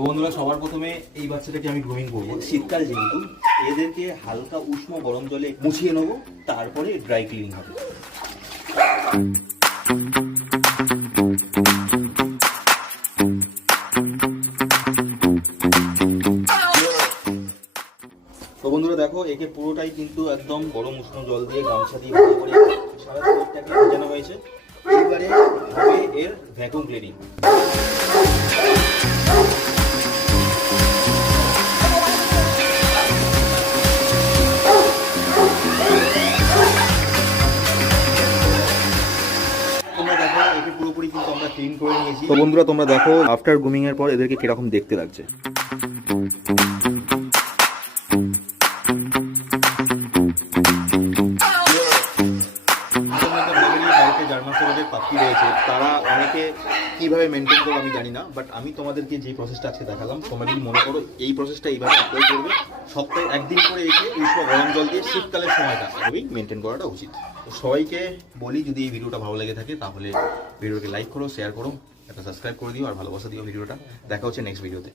তো বন্ধুরা, সবার প্রথমে এই বাচ্চাটাকে আমি গ্রুমিং করবো। শীতকাল যেহেতু, এদেরকে হালকা উষ্ণ গরম জলে মুছিয়ে নেবো, তারপরে ড্রাই ক্লিনিং হবে। তো বন্ধুরা দেখো, একে পুরোটাই কিন্তু একদম গরম উষ্ণ জল দিয়ে গামছা দিয়ে ভালো করে সারা শরীরটাকে ভেজানো হয়েছে। এইবারে হবে এর ভ্যাকুয়াম ক্লিনিং। পুরোপুরি কিন্তু আমরা ক্লিন করে নিয়েছি। তো বন্ধুরা তোমরা দেখো আফটার গ্রুমিং এর পর এদেরকে কিরকম দেখতে লাগছে। জার্মান শেফার্ডের পাপি রয়েছে, তারা অনেকে কিভাবে মেনটেন করবে আমি জানি না, বাট আমি তোমাদেরকে যে প্রসেসটা আজকে দেখালাম, তোমরা যদি মনে করো এই প্রসেসটা এইভাবে অ্যাপ্লাই করবে, সপ্তাহে একদিন করে এসে উষ্ণ গরম জল দিয়ে শীতকালের সময়টা এভাবেই মেনটেন করাটা উচিত। তো সবাইকে বলি, যদি এই ভিডিওটা ভালো লেগে থাকে তাহলে ভিডিওকে লাইক করো, শেয়ার করো, একটা সাবস্ক্রাইব করে দিও আর ভালোবাসা দিও ভিডিওটা। দেখা হচ্ছে নেক্সট ভিডিওতে।